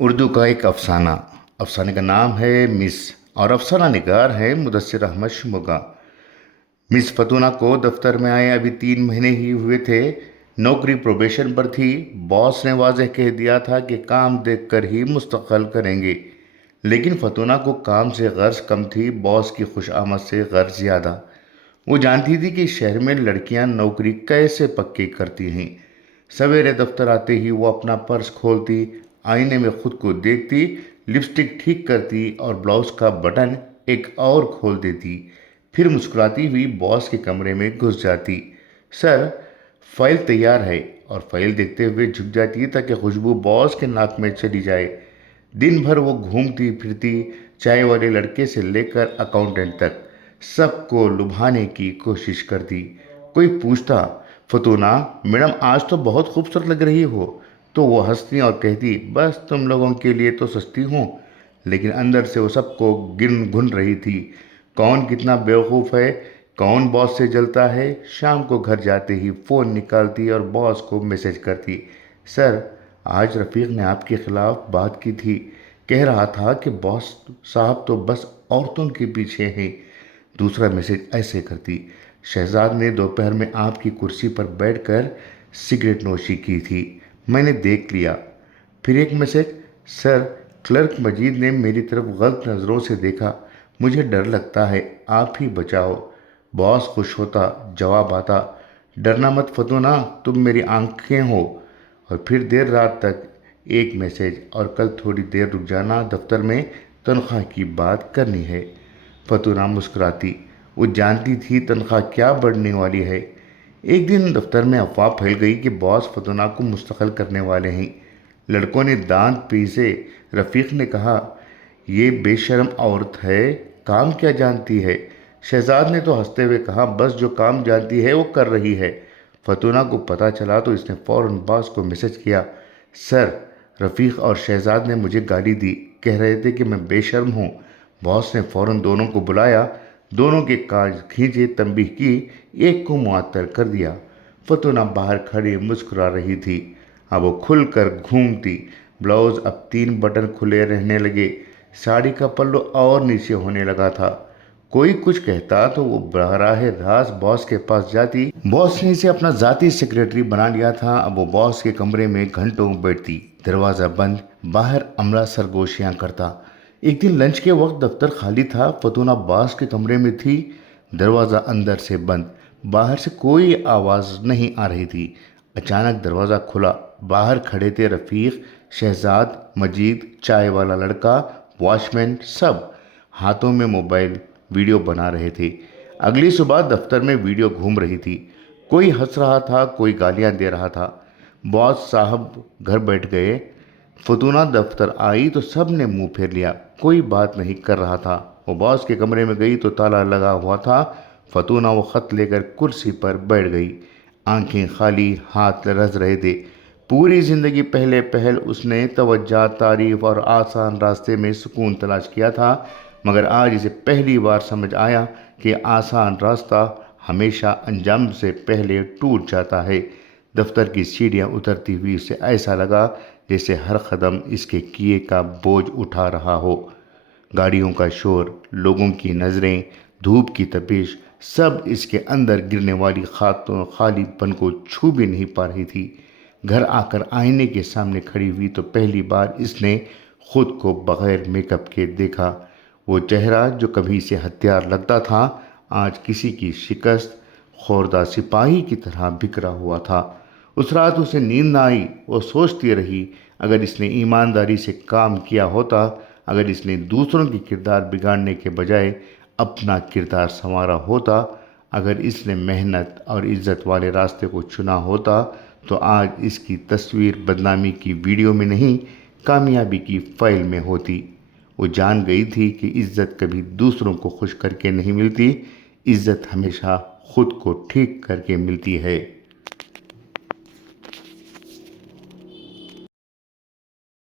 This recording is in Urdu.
اردو کا ایک افسانہ۔ افسانے کا نام ہے مس، اور افسانہ نگار ہے مدثر احمد شموگا۔ مس فتونہ کو دفتر میں آئے ابھی 3 مہینے ہی ہوئے تھے۔ نوکری پروبیشن پر تھی۔ باس نے واضح کہہ دیا تھا کہ کام دیکھ کر ہی مستقل کریں گے، لیکن فتونہ کو کام سے غرض کم تھی، باس کی خوش آمد سے غرض زیادہ۔ وہ جانتی تھی کہ شہر میں لڑکیاں نوکری کیسے پکی کرتی ہیں۔ سویرے دفتر آتے ہی وہ اپنا پرس کھولتی، آئینے میں خود کو دیکھتی، لپسٹک ٹھیک کرتی اور بلاؤز کا بٹن ایک اور کھول دیتی، پھر مسکراتی ہوئی باس کے کمرے میں گھس جاتی۔ سر، فائل تیار ہے، اور فائل دیکھتے ہوئے جھک جاتی تاکہ خوشبو باس کے ناک میں چلی جائے۔ دن بھر وہ گھومتی پھرتی، چائے والے لڑکے سے لے کر اکاؤنٹنٹ تک سب کو لبھانے کی کوشش کرتی۔ کوئی پوچھتا، فتونہ میڈم آج تو بہت خوبصورت لگ رہی ہو، تو وہ ہنستی اور کہتی، بس تم لوگوں کے لیے تو سستی ہوں، لیکن اندر سے وہ سب کو گن رہی تھی۔ کون کتنا بیوقوف ہے، کون باس سے جلتا ہے۔ شام کو گھر جاتے ہی فون نکالتی اور باس کو میسج کرتی، سر آج رفیق نے آپ کے خلاف بات کی تھی، کہہ رہا تھا کہ باس صاحب تو بس عورتوں کے پیچھے ہیں۔ دوسرا میسج ایسے کرتی، شہزاد نے دوپہر میں آپ کی کرسی پر بیٹھ کر سگریٹ نوشی کی تھی، میں نے دیکھ لیا۔ پھر ایک میسج، سر کلرک مجید نے میری طرف غلط نظروں سے دیکھا، مجھے ڈر لگتا ہے، آپ ہی بچاؤ۔ باس خوش ہوتا، جواب آتا، ڈرنا مت فتونہ، تم میری آنکھیں ہو۔ اور پھر دیر رات تک ایک میسج، اور کل تھوڑی دیر رک جانا، دفتر میں تنخواہ کی بات کرنی ہے۔ فتونہ مسکراتی، وہ جانتی تھی تنخواہ کیا بڑھنے والی ہے۔ ایک دن دفتر میں افواہ پھیل گئی کہ باس فتونہ کو مستقل کرنے والے ہیں۔ لڑکوں نے دانت پیسے۔ رفیق نے کہا، یہ بے شرم عورت ہے، کام کیا جانتی ہے۔ شہزاد نے تو ہنستے ہوئے کہا، بس جو کام جانتی ہے وہ کر رہی ہے۔ فتونہ کو پتہ چلا تو اس نے فوراً باس کو میسج کیا، سر رفیق اور شہزاد نے مجھے گالی دی، کہہ رہے تھے کہ میں بے شرم ہوں۔ باس نے فوراً دونوں کو بلایا، دونوں کے کاج کھینچے، تنبیہ کی، ایک کو معطل کر دیا۔ فتونہ باہر کھڑی مسکرا رہی تھی، اب وہ کھل کر گھومتی، بلاؤز اب 3 بٹن کھلے رہنے لگے، ساڑی کا پلو اور نیچے ہونے لگا تھا۔ کوئی کچھ کہتا تو وہ براہ راست باس کے پاس جاتی۔ باس نے اسے اپنا ذاتی سیکریٹری بنا لیا تھا۔ اب وہ باس کے کمرے میں گھنٹوں بیٹھتی، دروازہ بند، باہر عملہ سرگوشیاں کرتا۔ ایک دن لنچ کے وقت دفتر خالی تھا، فتونہ باس کے کمرے میں تھی، دروازہ اندر سے بند، باہر سے کوئی آواز نہیں آ رہی تھی۔ اچانک دروازہ کھلا، باہر کھڑے تھے رفیق، شہزاد، مجید، چائے والا لڑکا، واچ مین، سب ہاتھوں میں موبائل، ویڈیو بنا رہے تھے۔ اگلی صبح دفتر میں ویڈیو گھوم رہی تھی، کوئی ہنس رہا تھا، کوئی گالیاں دے رہا تھا۔ باس صاحب گھر بیٹھ گئے، فتونہ دفتر آئی تو سب نے منہ پھیر لیا، کوئی بات نہیں کر رہا تھا۔ وہ باس کے کمرے میں گئی تو تالا لگا ہوا تھا۔ فتونہ وہ خط لے کر کرسی پر بیٹھ گئی، آنکھیں خالی، ہاتھ لرز رہے تھے۔ پوری زندگی پہلے پہل اس نے توجہ، تعریف اور آسان راستے میں سکون تلاش کیا تھا، مگر آج اسے پہلی بار سمجھ آیا کہ آسان راستہ ہمیشہ انجام سے پہلے ٹوٹ جاتا ہے۔ دفتر کی سیڑھیاں اترتی ہوئی اسے ایسا لگا جیسے ہر قدم اس کے کیے کا بوجھ اٹھا رہا ہو۔ گاڑیوں کا شور، لوگوں کی نظریں، دھوپ کی تپش، سب اس کے اندر گرنے والی خالی پن کو چھو بھی نہیں پا رہی تھی۔ گھر آ کر آئینے کے سامنے کھڑی ہوئی تو پہلی بار اس نے خود کو بغیر میک اپ کے دیکھا۔ وہ چہرہ جو کبھی سے ہتھیار لگتا تھا، آج کسی کی شکست خوردہ سپاہی کی طرح بکھرا ہوا تھا۔ اس رات اسے نیند نہ آئی، وہ سوچتی رہی، اگر اس نے ایمانداری سے کام کیا ہوتا، اگر اس نے دوسروں کی کردار بگاڑنے کے بجائے اپنا کردار سنوارا ہوتا، اگر اس نے محنت اور عزت والے راستے کو چنا ہوتا، تو آج اس کی تصویر بدنامی کی ویڈیو میں نہیں، کامیابی کی فائل میں ہوتی۔ وہ جان گئی تھی کہ عزت کبھی دوسروں کو خوش کر کے نہیں ملتی، عزت ہمیشہ خود کو ٹھیک کر کے ملتی ہے۔